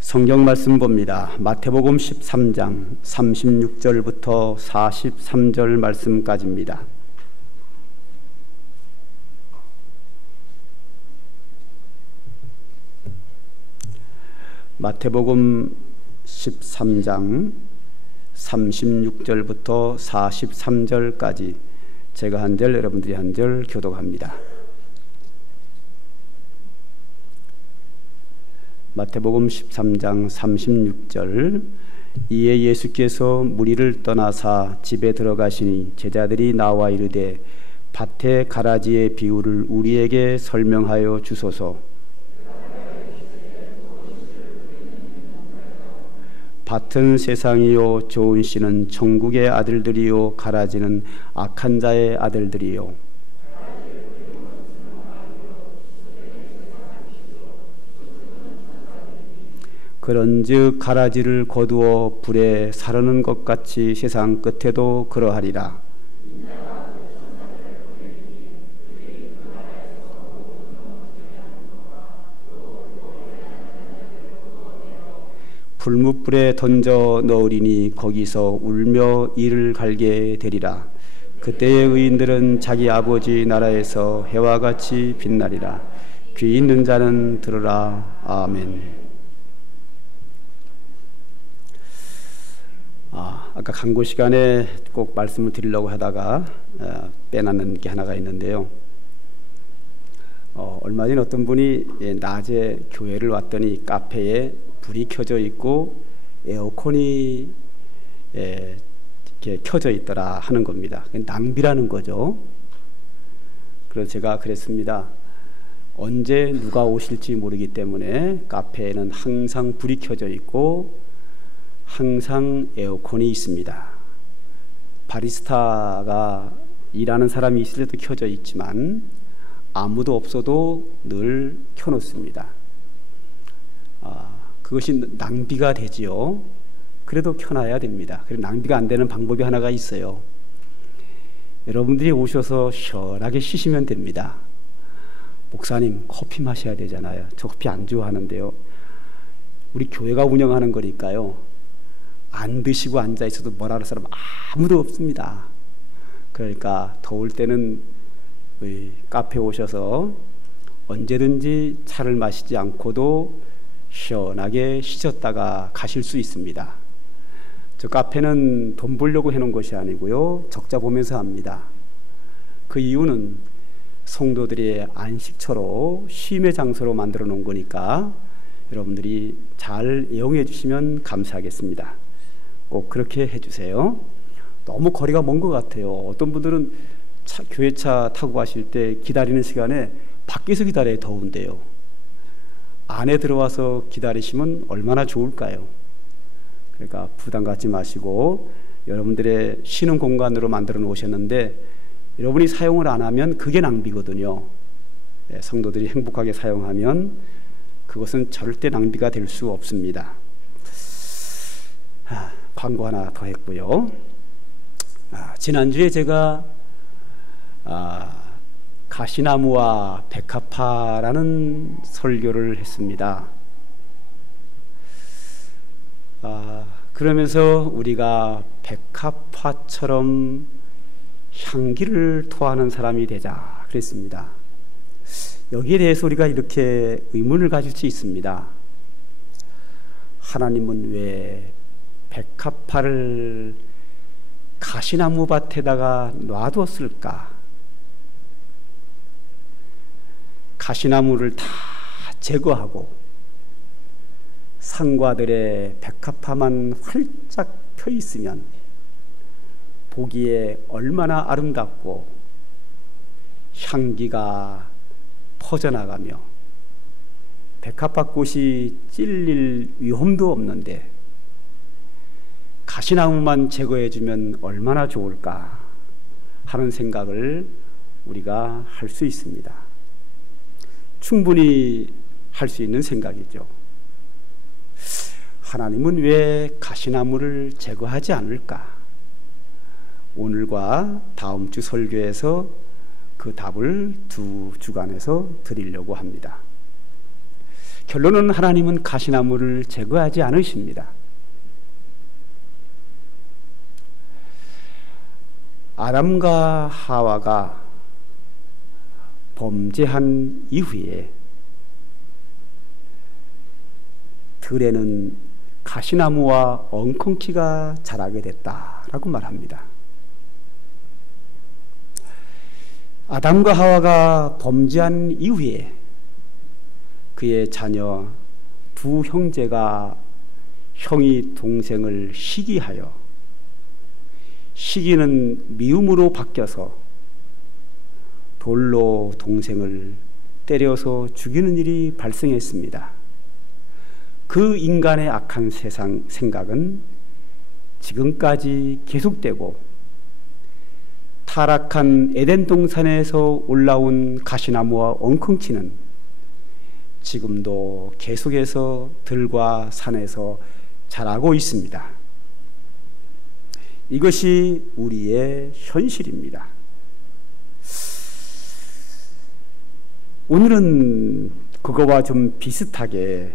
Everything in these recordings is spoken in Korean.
성경 말씀 봅니다. 마태복음 13장 36절부터 43절 말씀까지입니다. 마태복음 13장 36절부터 43절까지 제가 한 절, 여러분들이 한 절 교독합니다. 마태복음 13장 36절. 이에 예수께서 무리를 떠나사 집에 들어가시니 제자들이 나와 이르되 밭의 가라지의 비유를 우리에게 설명하여 주소서. 밭은 세상이요 좋은 씨는 천국의 아들들이요 가라지는 악한 자의 아들들이요. 그런즉 가라지를 거두어 불에 사르는 것 같이 세상 끝에도 그러하리라. 불뭇불에 던져 넣으리니 거기서 울며 이를 갈게 되리라. 그때의 의인들은 자기 아버지 나라에서 해와 같이 빛나리라. 귀 있는 자는 들으라. 아멘. 아까 강고 시간에 꼭 말씀을 드리려고 하다가 빼놨는 게 하나가 있는데요. 얼마 전에 어떤 분이 낮에 교회를 왔더니 카페에 불이 켜져 있고 에어컨이 이렇게 켜져 있더라 하는 겁니다. 낭비라는 거죠. 그래서 제가 그랬습니다. 언제 누가 오실지 모르기 때문에 카페에는 항상 불이 켜져 있고 항상 에어컨이 있습니다. 바리스타가 일하는 사람이 있을 때도 켜져 있지만 아무도 없어도 늘 켜놓습니다. 그것이 낭비가 되지요. 그래도 켜놔야 됩니다. 그리고 낭비가 안 되는 방법이 하나가 있어요. 여러분들이 오셔서 시원하게 쉬시면 됩니다. 목사님 커피 마셔야 되잖아요. 저 커피 안 좋아하는데요. 우리 교회가 운영하는 거니까요. 안 드시고 앉아 있어도 뭐라 할 사람 아무도 없습니다. 그러니까 더울 때는 카페 오셔서 언제든지 차를 마시지 않고도 시원하게 쉬셨다가 가실 수 있습니다. 저 카페는 돈 벌려고 해놓은 것이 아니고요. 적자 보면서 합니다. 그 이유는 성도들의 안식처로 쉼의 장소로 만들어 놓은 거니까 여러분들이 잘 이용해 주시면 감사하겠습니다. 꼭 그렇게 해주세요. 너무 거리가 먼 것 같아요. 어떤 분들은 교회차 타고 가실 때 기다리는 시간에 밖에서 기다려야 더운데요. 안에 들어와서 기다리시면 얼마나 좋을까요? 그러니까 부담 갖지 마시고 여러분들의 쉬는 공간으로 만들어 놓으셨는데 여러분이 사용을 안 하면 그게 낭비거든요. 성도들이 행복하게 사용하면 그것은 절대 낭비가 될 수 없습니다. 광고 하나 더 했고요. 지난주에 제가 가시나무와 백합화라는 설교를 했습니다. 그러면서 우리가 백합화처럼 향기를 토하는 사람이 되자 그랬습니다. 여기에 대해서 우리가 이렇게 의문을 가질 수 있습니다. 하나님은 왜 백합화를 가시나무 밭에다가 놔뒀을까? 가시나무를 다 제거하고 상과들의 백합화만 활짝 펴 있으면 보기에 얼마나 아름답고 향기가 퍼져나가며 백합화꽃이 찔릴 위험도 없는데 가시나무만 제거해주면 얼마나 좋을까 하는 생각을 우리가 할 수 있습니다. 충분히 할 수 있는 생각이죠. 하나님은 왜 가시나무를 제거하지 않을까? 오늘과 다음 주 설교에서 그 답을 두 주간에서 드리려고 합니다. 결론은 하나님은 가시나무를 제거하지 않으십니다. 아담과 하와가 범죄한 이후에 들에는 가시나무와 엉겅퀴가 자라게 됐다라고 말합니다. 아담과 하와가 범죄한 이후에 그의 자녀 두 형제가 형이 동생을 시기하여 시기는 미움으로 바뀌어서 돌로 동생을 때려서 죽이는 일이 발생했습니다. 그 인간의 악한 세상 생각은 지금까지 계속되고 타락한 에덴 동산에서 올라온 가시나무와 엉겅퀴는 지금도 계속해서 들과 산에서 자라고 있습니다. 이것이 우리의 현실입니다. 오늘은 그거와 좀 비슷하게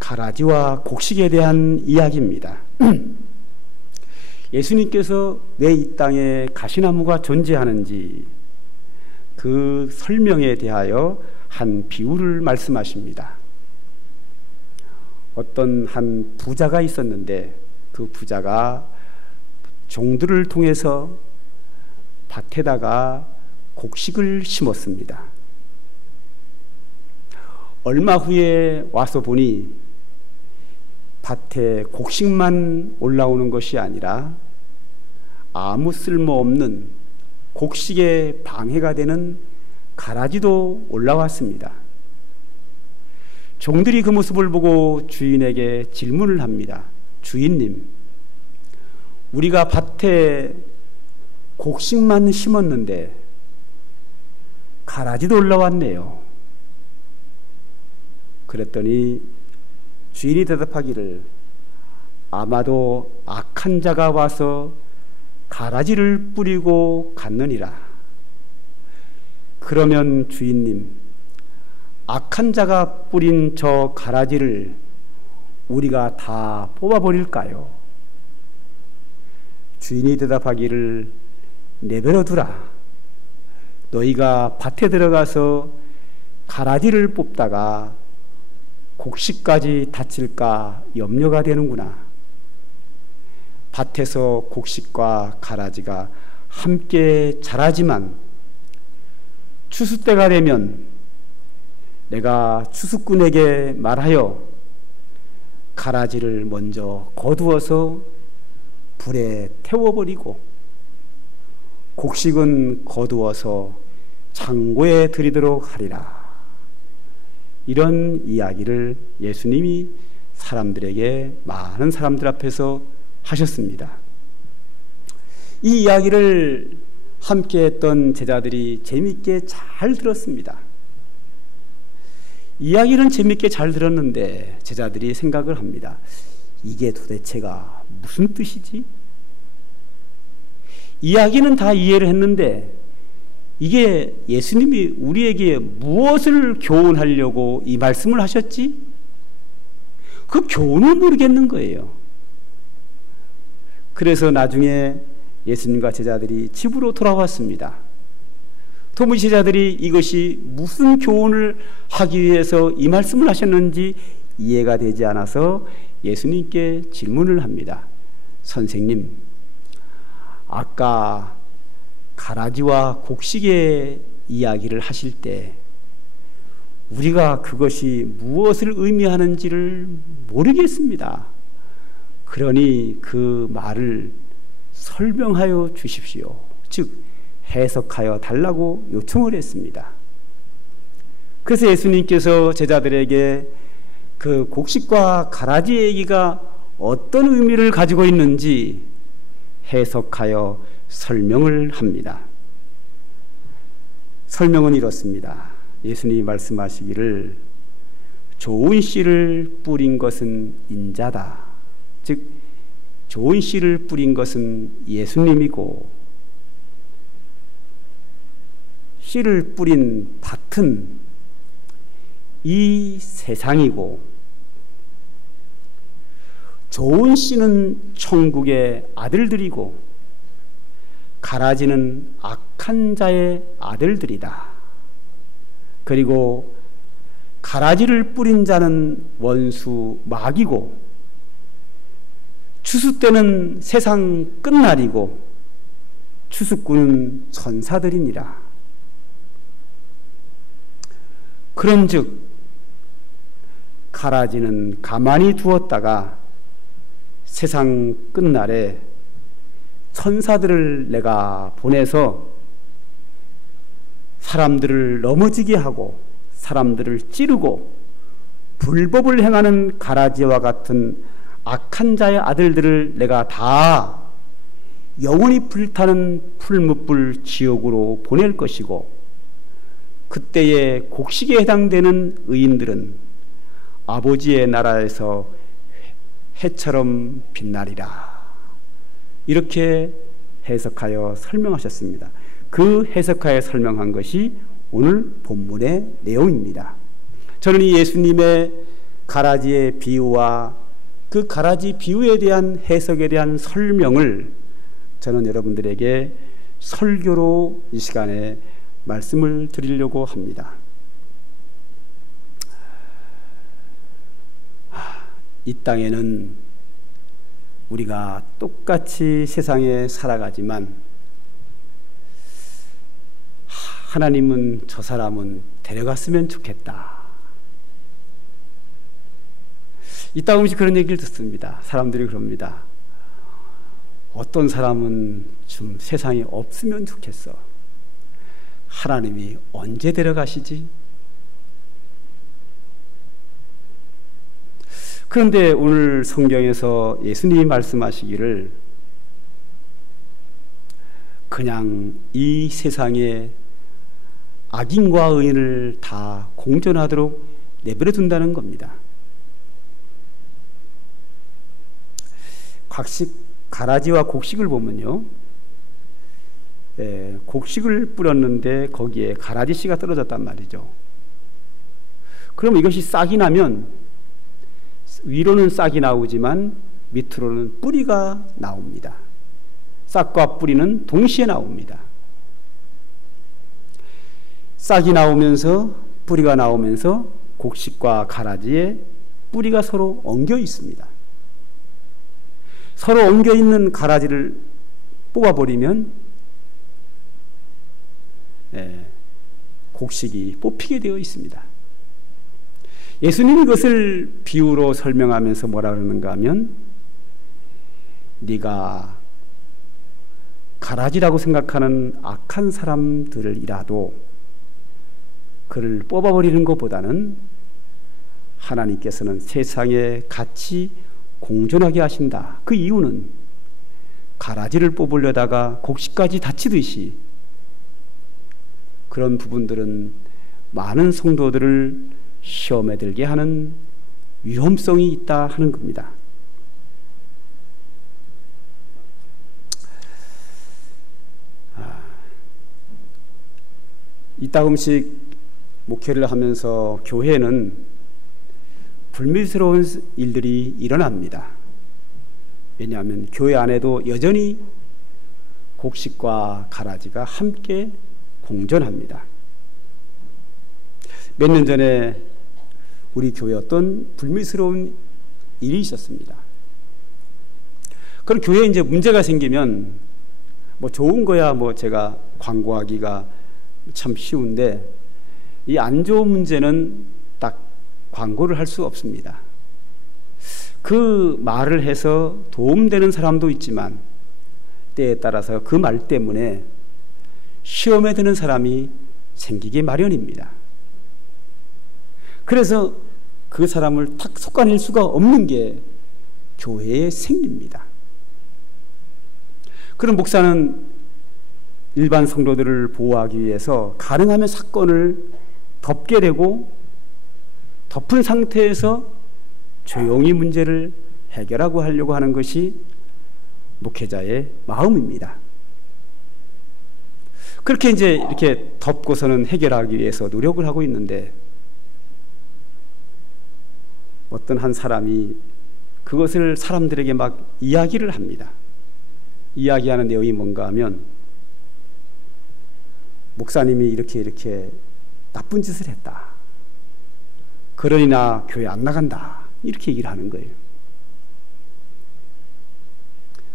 가라지와 곡식에 대한 이야기입니다. 예수님께서 왜 이 땅에 가시나무가 존재하는지 그 설명에 대하여 한 비유를 말씀하십니다. 어떤 한 부자가 있었는데 그 부자가 종들을 통해서 밭에다가 곡식을 심었습니다. 얼마 후에 와서 보니 밭에 곡식만 올라오는 것이 아니라 아무 쓸모없는 곡식에 방해가 되는 가라지도 올라왔습니다. 종들이 그 모습을 보고 주인에게 질문을 합니다. 주인님, 우리가 밭에 곡식만 심었는데 가라지도 올라왔네요. 그랬더니 주인이 대답하기를 아마도 악한 자가 와서 가라지를 뿌리고 갔느니라. 그러면 주인님, 악한 자가 뿌린 저 가라지를 우리가 다 뽑아버릴까요? 주인이 대답하기를 내버려 두라. 너희가 밭에 들어가서 가라지를 뽑다가 곡식까지 다칠까 염려가 되는구나. 밭에서 곡식과 가라지가 함께 자라지만 추수 때가 되면 내가 추수꾼에게 말하여 가라지를 먼저 거두어서 불에 태워버리고 곡식은 거두어서 창고에 들이도록 하리라. 이런 이야기를 예수님이 사람들에게 많은 사람들 앞에서 하셨습니다. 이 이야기를 함께 했던 제자들이 재미있게 잘 들었습니다. 이야기는 재미있게 잘 들었는데 제자들이 생각을 합니다. 이게 도대체가 무슨 뜻이지? 이야기는 다 이해를 했는데 이게 예수님이 우리에게 무엇을 교훈하려고 이 말씀을 하셨지? 그 교훈을 모르겠는 거예요. 그래서 나중에 예수님과 제자들이 집으로 돌아왔습니다. 도무지 제자들이 이것이 무슨 교훈을 하기 위해서 이 말씀을 하셨는지 이해가 되지 않아서 예수님께 질문을 합니다. 선생님, 아까 가라지와 곡식의 이야기를 하실 때 우리가 그것이 무엇을 의미하는지를 모르겠습니다. 그러니 그 말을 설명하여 주십시오. 즉 해석하여 달라고 요청을 했습니다. 그래서 예수님께서 제자들에게 그 곡식과 가라지 얘기가 어떤 의미를 가지고 있는지 해석하여 설명을 합니다. 설명은 이렇습니다. 예수님이 말씀하시기를 좋은 씨를 뿌린 것은 인자다. 즉 좋은 씨를 뿌린 것은 예수님이고 씨를 뿌린 밭은 이 세상이고, 좋은 씨는 천국의 아들들이고 가라지는 악한 자의 아들들이다. 그리고 가라지를 뿌린 자는 원수 마귀고 추수 때는 세상 끝날이고 추수꾼은 천사들이니라. 그런즉 가라지는 가만히 두었다가 세상 끝날에 천사들을 내가 보내서 사람들을 넘어지게 하고 사람들을 찌르고 불법을 행하는 가라지와 같은 악한 자의 아들들을 내가 다 영원히 불타는 풀무불 지옥으로 보낼 것이고, 그때의 곡식에 해당되는 의인들은 아버지의 나라에서 해처럼 빛나리라. 이렇게 해석하여 설명하셨습니다. 그 해석하여 설명한 것이 오늘 본문의 내용입니다. 저는 이 예수님의 가라지의 비유와 그 가라지 비유에 대한 해석에 대한 설명을 저는 여러분들에게 설교로 이 시간에 말씀을 드리려고 합니다. 이 땅에는 우리가 똑같이 세상에 살아가지만 하나님은 저 사람은 데려갔으면 좋겠다. 이따금씩 그런 얘기를 듣습니다. 사람들이 그럽니다. 어떤 사람은 좀 세상에 없으면 좋겠어. 하나님이 언제 데려가시지? 그런데 오늘 성경에서 예수님이 말씀하시기를 그냥 이 세상에 악인과 의인을 다 공존하도록 내버려 둔다는 겁니다. 가라지와 곡식을 보면요, 곡식을 뿌렸는데 거기에 가라지 씨가 떨어졌단 말이죠. 그럼 이것이 싹이 나면 위로는 싹이 나오지만 밑으로는 뿌리가 나옵니다. 싹과 뿌리는 동시에 나옵니다. 싹이 나오면서 뿌리가 나오면서 곡식과 가라지에 뿌리가 서로 엉겨 있습니다. 서로 엉겨 있는 가라지를 뽑아버리면 곡식이 뽑히게 되어 있습니다. 예수님이 이것을 비유로 설명하면서 뭐라 그러는가 하면, 네가 가라지라고 생각하는 악한 사람들이라도 그를 뽑아버리는 것보다는 하나님께서는 세상에 같이 공존하게 하신다. 그 이유는 가라지를 뽑으려다가 곡식까지 다치듯이 그런 부분들은 많은 성도들을 시험에 들게 하는 위험성이 있다 하는 겁니다. 이따금씩 목회를 하면서 교회는 불미스러운 일들이 일어납니다. 왜냐하면 교회 안에도 여전히 곡식과 가라지가 함께 공존합니다. 몇 년 전에 우리 교회에 어떤 불미스러운 일이 있었습니다. 그럼 교회에 이제 문제가 생기면 뭐 좋은 거야 뭐 제가 광고하기가 참 쉬운데, 이 안 좋은 문제는 딱 광고를 할 수 없습니다. 그 말을 해서 도움되는 사람도 있지만 때에 따라서 그 말 때문에 시험에 드는 사람이 생기기 마련입니다. 그래서 그 사람을 탁 속아낼 수가 없는 게 교회의 생리입니다. 그런 목사는 일반 성도들을 보호하기 위해서 가능하면 사건을 덮게 되고 덮은 상태에서 조용히 문제를 해결하고 하려고 하는 것이 목회자의 마음입니다. 그렇게 이제 이렇게 덮고서는 해결하기 위해서 노력을 하고 있는데, 어떤 한 사람이 그것을 사람들에게 막 이야기를 합니다. 이야기하는 내용이 뭔가 하면 목사님이 이렇게 나쁜 짓을 했다. 그러니 나 교회 안 나간다. 이렇게 얘기를 하는 거예요.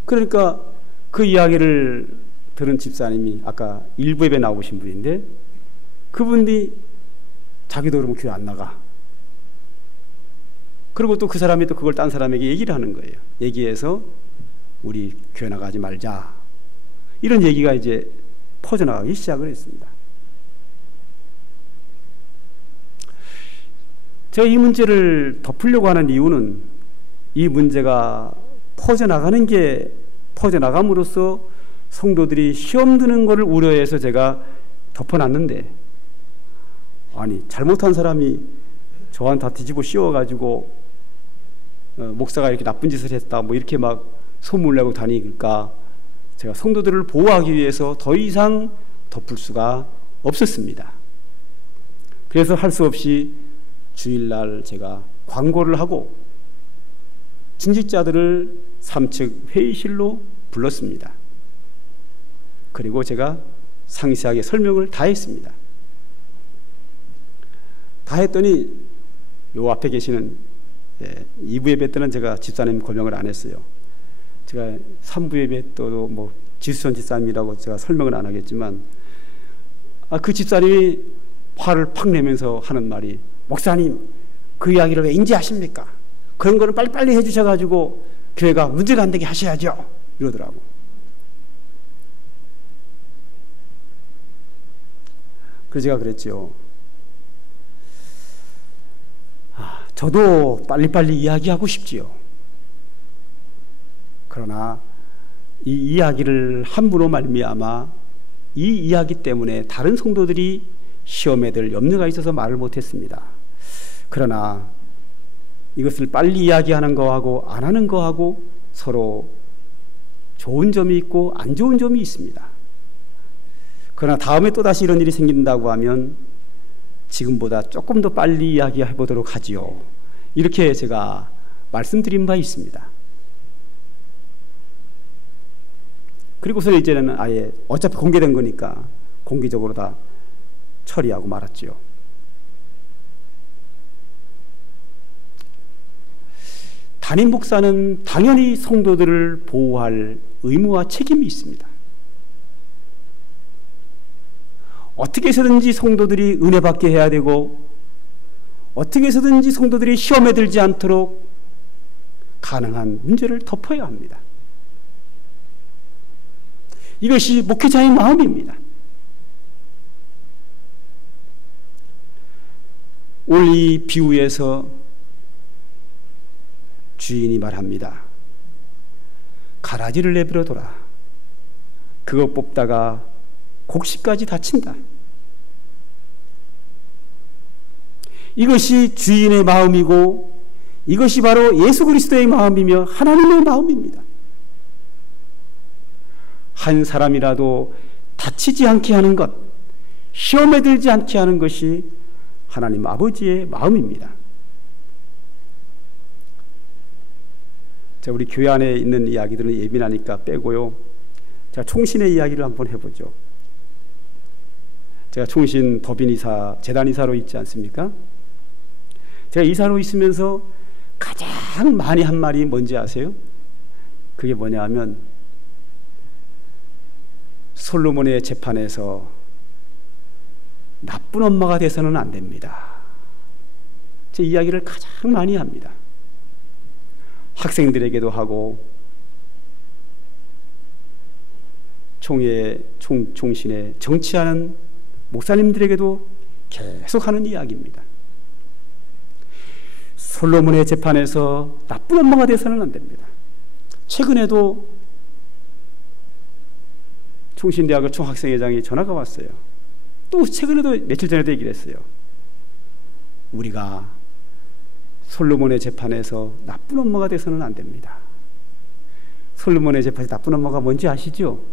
그러니까 그 이야기를 들은 집사님이 아까 일부 예배 나오신 분인데 그분이 자기도 그러면 교회 안 나가. 그리고 또 그 사람이 또 그걸 딴 사람에게 얘기를 하는 거예요. 얘기해서 우리 교회 나가지 말자. 이런 얘기가 이제 퍼져나가기 시작을 했습니다. 제가 이 문제를 덮으려고 하는 이유는 이 문제가 퍼져나감으로써 성도들이 시험 드는 것을 우려해서 제가 덮어놨는데, 아니 잘못한 사람이 저한테 다 뒤집어 씌워가지고 목사가 이렇게 나쁜 짓을 했다 뭐 이렇게 막 소문을 내고 다니니까 제가 성도들을 보호하기 위해서 더 이상 덮을 수가 없었습니다. 그래서 할 수 없이 주일날 제가 광고를 하고 진직자들을 3층 회의실로 불렀습니다. 그리고 제가 상세하게 설명을 다 했습니다. 다 했더니 요 앞에 계시는 2부 예배 때는 제가 집사님 고명을 안 했어요. 제가 3부 예배 때도 뭐 지수선 집사님이라고 제가 설명을 안 하겠지만 그 집사님이 화를 팍 내면서 하는 말이, 목사님 그 이야기를 왜 인지하십니까? 그런 거는 빨리빨리 해주셔가지고 교회가 문제가 안 되게 하셔야죠. 이러더라고. 그래서 제가 그랬죠. 저도 빨리빨리 이야기하고 싶지요. 그러나 이 이야기를 함부로 말미암아 이 이야기 때문에 다른 성도들이 시험에 들 염려가 있어서 말을 못했습니다. 그러나 이것을 빨리 이야기하는 거하고 안 하는 거하고 서로 좋은 점이 있고 안 좋은 점이 있습니다. 그러나 다음에 또다시 이런 일이 생긴다고 하면 지금보다 조금 더 빨리 이야기해 보도록 하지요. 이렇게 제가 말씀드린 바 있습니다. 그리고서 이제는 아예 어차피 공개된 거니까 공개적으로 다 처리하고 말았지요. 담임 목사는 당연히 성도들을 보호할 의무와 책임이 있습니다. 어떻게 해서든지 성도들이 은혜 받게 해야 되고 어떻게 해서든지 성도들이 시험에 들지 않도록 가능한 문제를 덮어야 합니다. 이것이 목회자의 마음입니다. 오늘 이 비유에서 주인이 말합니다. 가라지를 내버려 둬라. 그거 뽑다가 곡식까지 다친다. 이것이 주인의 마음이고 이것이 바로 예수 그리스도의 마음이며 하나님의 마음입니다. 한 사람이라도 다치지 않게 하는 것, 시험에 들지 않게 하는 것이 하나님 아버지의 마음입니다. 자, 우리 교회 안에 있는 이야기들은 예민하니까 빼고요. 자, 총신의 이야기를 한번 해보죠. 제가 총신 법인 이사, 재단 이사로 있지 않습니까? 제가 이사로 있으면서 가장 많이 한 말이 뭔지 아세요? 그게 뭐냐 하면 솔로몬의 재판에서 나쁜 엄마가 돼서는 안 됩니다. 제 이야기를 가장 많이 합니다. 학생들에게도 하고 총신에 정치하는 목사님들에게도 계속 하는 이야기입니다. 솔로몬의 재판에서 나쁜 엄마가 돼서는 안 됩니다. 최근에도 총신대학교 총학생회장이 전화가 왔어요. 또 최근에도 며칠 전에도 얘기를 했어요. 우리가 솔로몬의 재판에서 나쁜 엄마가 돼서는 안 됩니다. 솔로몬의 재판에서 나쁜 엄마가 뭔지 아시죠?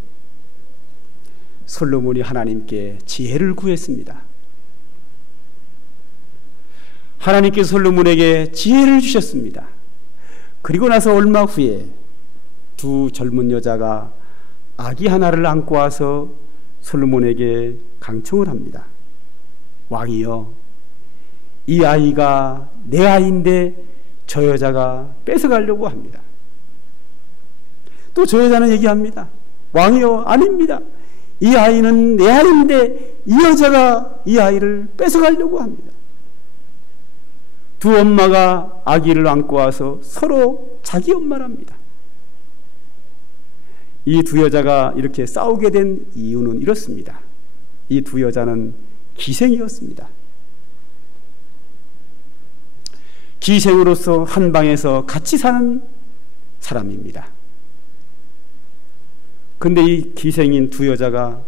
솔로몬이 하나님께 지혜를 구했습니다. 하나님께서 솔로몬에게 지혜를 주셨습니다. 그리고 나서 얼마 후에 두 젊은 여자가 아기 하나를 안고 와서 솔로몬에게 강청을 합니다. 왕이여, 이 아이가 내 아이인데 저 여자가 뺏어가려고 합니다. 또 저 여자는 얘기합니다. 왕이여, 아닙니다. 이 아이는 내 아이인데 이 여자가 이 아이를 뺏어가려고 합니다. 두 엄마가 아기를 안고 와서 서로 자기 엄마랍니다. 이 두 여자가 이렇게 싸우게 된 이유는 이렇습니다. 이 두 여자는 기생이었습니다. 기생으로서 한 방에서 같이 사는 사람입니다. 근데 이 기생인 두 여자가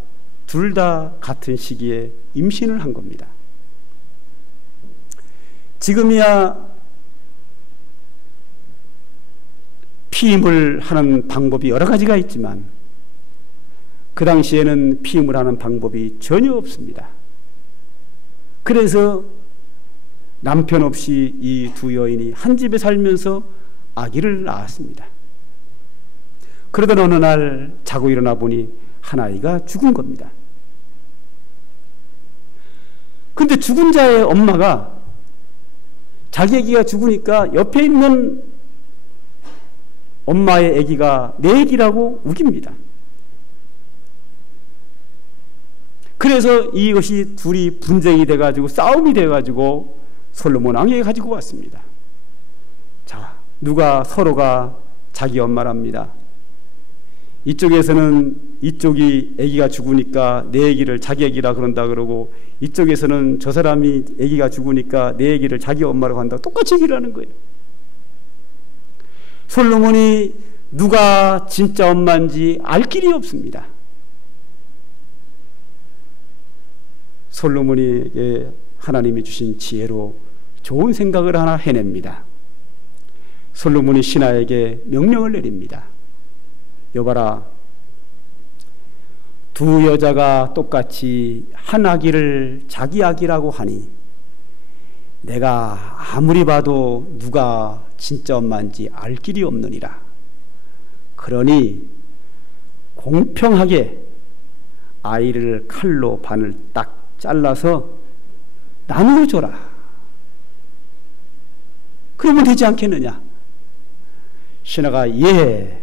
둘 다 같은 시기에 임신을 한 겁니다. 지금이야 피임을 하는 방법이 여러 가지가 있지만 그 당시에는 피임을 하는 방법이 전혀 없습니다. 그래서 남편 없이 이 두 여인이 한 집에 살면서 아기를 낳았습니다. 그러던 어느 날 자고 일어나 보니 한 아이가 죽은 겁니다. 근데 죽은 자의 엄마가 자기 아기가 죽으니까 옆에 있는 엄마의 아기가 내 아기라고 우깁니다. 그래서 이것이 둘이 분쟁이 돼가지고 싸움이 돼가지고 솔로몬 왕에게 가지고 왔습니다. 자, 누가 서로가 자기 엄마랍니다. 이쪽에서는 이쪽이 아기가 죽으니까 내 아기를 자기 아기라 그런다 그러고, 이쪽에서는 저 사람이 아기가 죽으니까 내 아기를 자기 엄마라고 한다고 똑같이 얘기를 하는 거예요. 솔로몬이 누가 진짜 엄마인지 알 길이 없습니다. 솔로몬에게 하나님이 주신 지혜로 좋은 생각을 하나 해냅니다. 솔로몬이 신하에게 명령을 내립니다. 여봐라, 두 여자가 똑같이 한 아기를 자기 아기라고 하니 내가 아무리 봐도 누가 진짜 엄마인지 알 길이 없느니라. 그러니 공평하게 아이를 칼로 반을 딱 잘라서 나누어 줘라. 그러면 되지 않겠느냐? 신하가 예,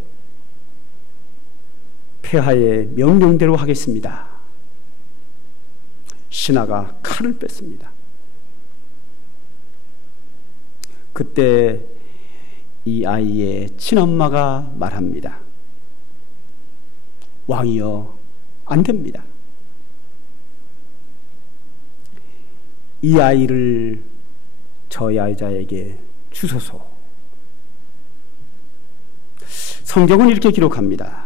폐하의 명령대로 하겠습니다. 신하가 칼을 뺐습니다. 그때 이 아이의 친엄마가 말합니다. 왕이여, 안 됩니다. 이 아이를 저 여자에게 주소서. 성경은 이렇게 기록합니다.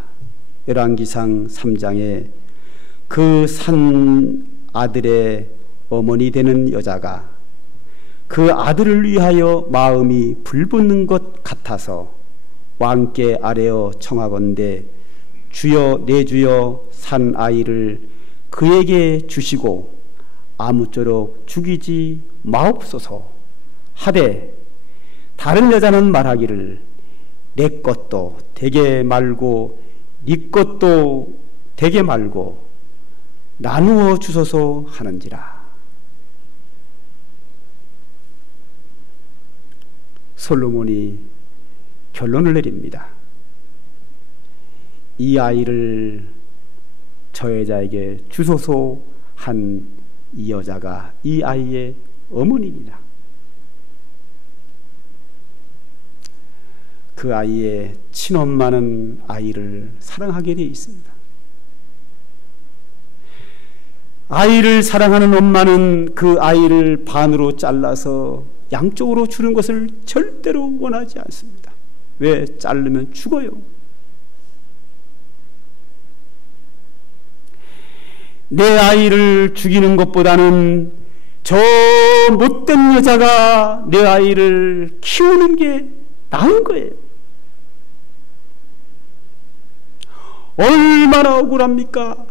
열왕기상 3장에 그 산 아들의 어머니 되는 여자가 그 아들을 위하여 마음이 불붙는 것 같아서 왕께 아뢰어 청하건대 주여 내 주여 산 아이를 그에게 주시고 아무쪼록 죽이지 마옵소서 하되, 다른 여자는 말하기를 내 것도 되게 말고 네 것도 되게 말고 나누어 주소서 하는지라. 솔로몬이 결론을 내립니다. 이 아이를 저 여자에게 주소서 한 이 여자가 이 아이의 어머니입니다. 그 아이의 친엄마는 아이를 사랑하게 되어 있습니다. 아이를 사랑하는 엄마는 그 아이를 반으로 잘라서 양쪽으로 주는 것을 절대로 원하지 않습니다. 왜? 자르면 죽어요. 내 아이를 죽이는 것보다는 저 못된 여자가 내 아이를 키우는 게 나은 거예요. 얼마나 억울합니까?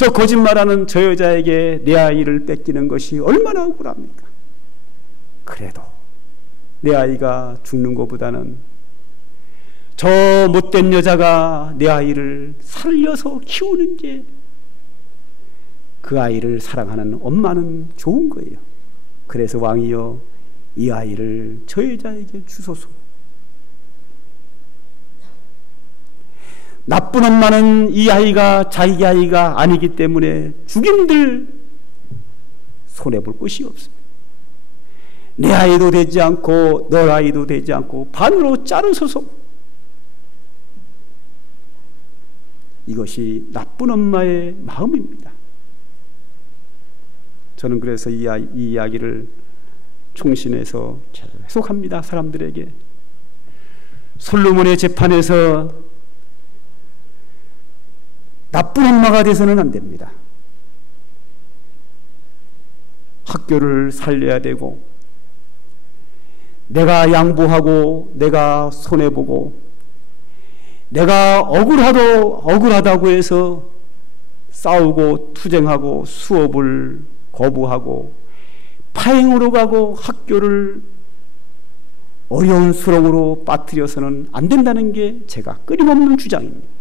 저 거짓말하는 저 여자에게 내 아이를 뺏기는 것이 얼마나 억울합니까? 그래도 내 아이가 죽는 것보다는 저 못된 여자가 내 아이를 살려서 키우는 게 그 아이를 사랑하는 엄마는 좋은 거예요. 그래서 왕이여 이 아이를 저 여자에게 주소서. 나쁜 엄마는 이 아이가 자기 아이가 아니기 때문에 죽임들 손해볼 것이 없습니다. 내 아이도 되지 않고 너 아이도 되지 않고 반으로 자르소서. 이것이 나쁜 엄마의 마음입니다. 저는 그래서 이 이야기를 총신해서 계속합니다. 사람들에게. 솔로몬의 재판에서 나쁜 엄마가 돼서는 안 됩니다. 학교를 살려야 되고 내가 양보하고 내가 손해보고 내가 억울하다고 해서 싸우고 투쟁하고 수업을 거부하고 파행으로 가고 학교를 어려운 수렁으로 빠뜨려서는 안 된다는 게 제가 끊임없는 주장입니다.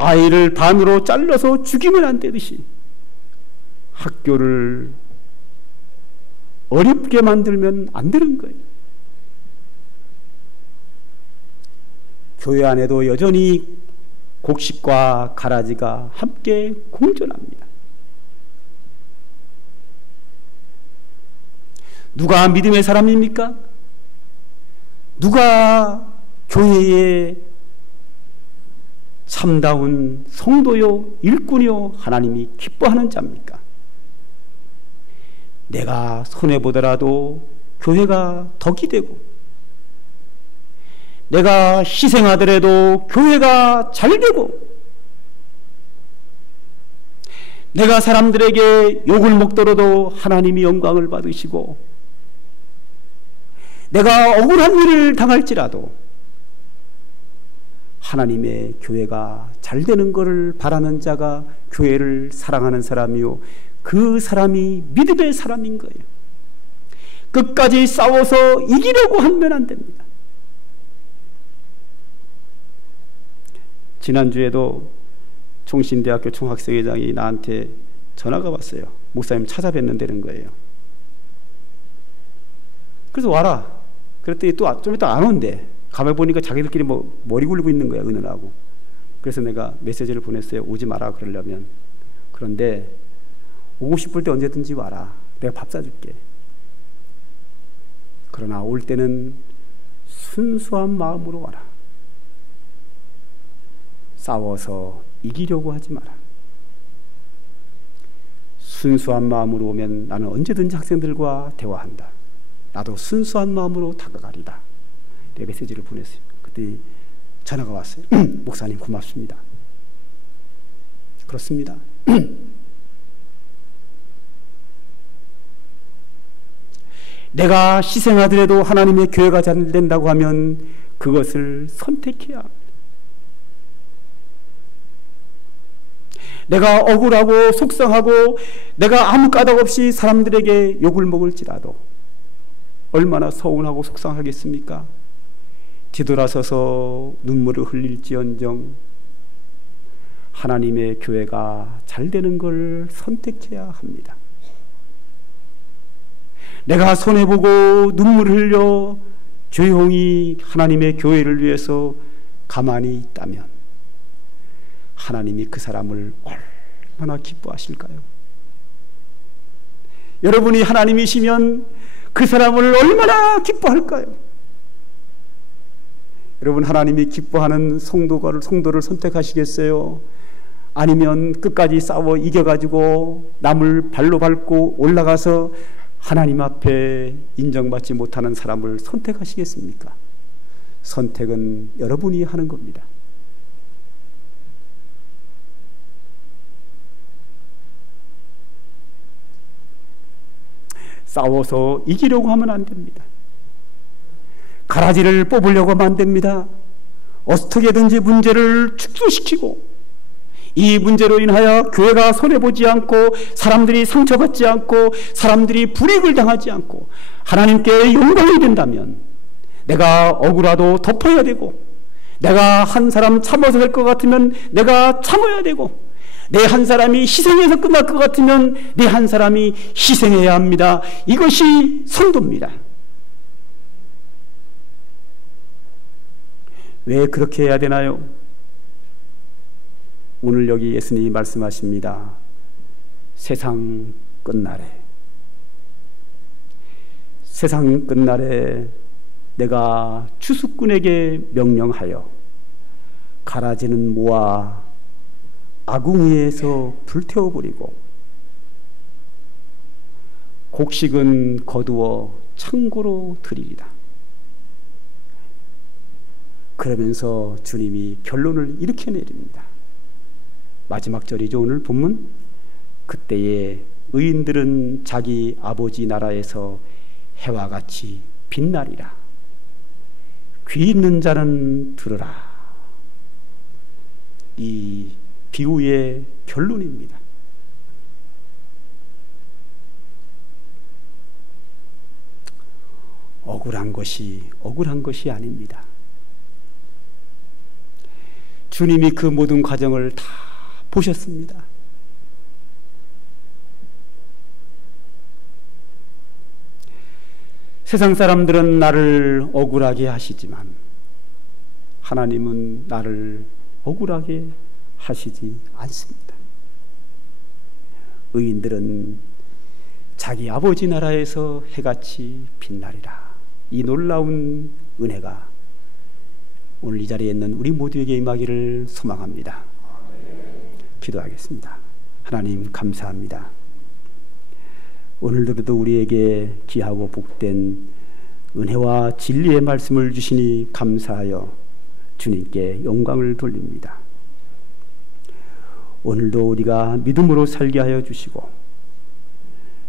아이를 반으로 잘라서 죽이면 안 되듯이 학교를 어렵게 만들면 안 되는 거예요. 교회 안에도 여전히 곡식과 가라지가 함께 공존합니다. 누가 믿음의 사람입니까? 누가 교회의 참다운 성도요 일꾼이요 하나님이 기뻐하는 자입니까? 내가 손해보더라도 교회가 덕이 되고 내가 희생하더라도 교회가 잘 되고 내가 사람들에게 욕을 먹더라도 하나님이 영광을 받으시고 내가 억울한 일을 당할지라도 하나님의 교회가 잘 되는 것을 바라는 자가 교회를 사랑하는 사람이요 그 사람이 믿음의 사람인 거예요. 끝까지 싸워서 이기려고 하면 안 됩니다. 지난주에도 총신대학교 총학생회장이 나한테 전화가 왔어요. 목사님 찾아뵙는다는 거예요. 그래서 와라. 그랬더니 또 좀 이따 안 온대. 가만보니까 자기들끼리 뭐 머리 굴리고 있는 거야, 은은하고. 그래서 내가 메시지를 보냈어요. 오지 마라 그러려면. 그런데 오고 싶을 때 언제든지 와라. 내가 밥 사줄게. 그러나 올 때는 순수한 마음으로 와라. 싸워서 이기려고 하지 마라. 순수한 마음으로 오면 나는 언제든지 학생들과 대화한다. 나도 순수한 마음으로 다가가리다. 내 메시지를 보냈어요. 그때 전화가 왔어요. 목사님 고맙습니다. 그렇습니다. 내가 희생하더라도 하나님의 교회가 잘 된다고 하면 그것을 선택해야 합니다. 내가 억울하고 속상하고 내가 아무 까닭 없이 사람들에게 욕을 먹을지라도 얼마나 서운하고 속상하겠습니까? 뒤돌아서서 눈물을 흘릴지언정 하나님의 교회가 잘 되는 걸 선택해야 합니다. 내가 손해보고 눈물을 흘려 조용히 하나님의 교회를 위해서 가만히 있다면 하나님이 그 사람을 얼마나 기뻐하실까요? 여러분이 하나님이시면 그 사람을 얼마나 기뻐할까요? 여러분 하나님이 기뻐하는 성도를 선택하시겠어요? 아니면 끝까지 싸워 이겨가지고 남을 발로 밟고 올라가서 하나님 앞에 인정받지 못하는 사람을 선택하시겠습니까? 선택은 여러분이 하는 겁니다. 싸워서 이기려고 하면 안 됩니다. 가라지를 뽑으려고 하면 안 됩니다. 어떻게든지 문제를 축소시키고 이 문제로 인하여 교회가 손해보지 않고 사람들이 상처받지 않고 사람들이 불이익을 당하지 않고 하나님께 영광이 된다면 내가 억울하도 덮어야 되고 내가 한 사람 참아서 될 것 같으면 내가 참아야 되고 내 한 사람이 희생해서 끝날 것 같으면 내 한 사람이 희생해야 합니다. 이것이 성도입니다. 왜 그렇게 해야 되나요? 오늘 여기 예수님이 말씀하십니다. 세상 끝날에 내가 추수꾼에게 명령하여 가라지는 모아 아궁이에서 불태워버리고 곡식은 거두어 창고로 드리리다. 그러면서 주님이 결론을 이렇게 내립니다. 마지막 절이죠. 오늘 본문. 그때에 의인들은 자기 아버지 나라에서 해와 같이 빛나리라. 귀 있는 자는 들으라. 이 비유의 결론입니다. 억울한 것이 아닙니다. 주님이 그 모든 과정을 다 보셨습니다. 세상 사람들은 나를 억울하게 하시지만 하나님은 나를 억울하게 하시지 않습니다. 의인들은 자기 아버지 나라에서 해같이 빛나리라. 이 놀라운 은혜가 오늘 이 자리에 있는 우리 모두에게 임하기를 소망합니다. 기도하겠습니다. 하나님 감사합니다. 오늘도 우리에게 귀하고 복된 은혜와 진리의 말씀을 주시니 감사하여 주님께 영광을 돌립니다. 오늘도 우리가 믿음으로 살게 하여 주시고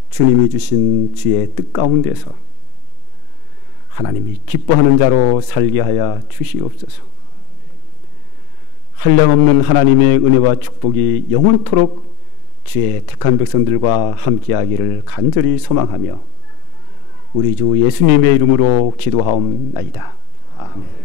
주님이 주신 주의 뜻 가운데서 하나님이 기뻐하는 자로 살게 하여 주시옵소서. 한량없는 하나님의 은혜와 축복이 영원토록 주의 택한 백성들과 함께하기를 간절히 소망하며 우리 주 예수님의 이름으로 기도하옵나이다. 아멘.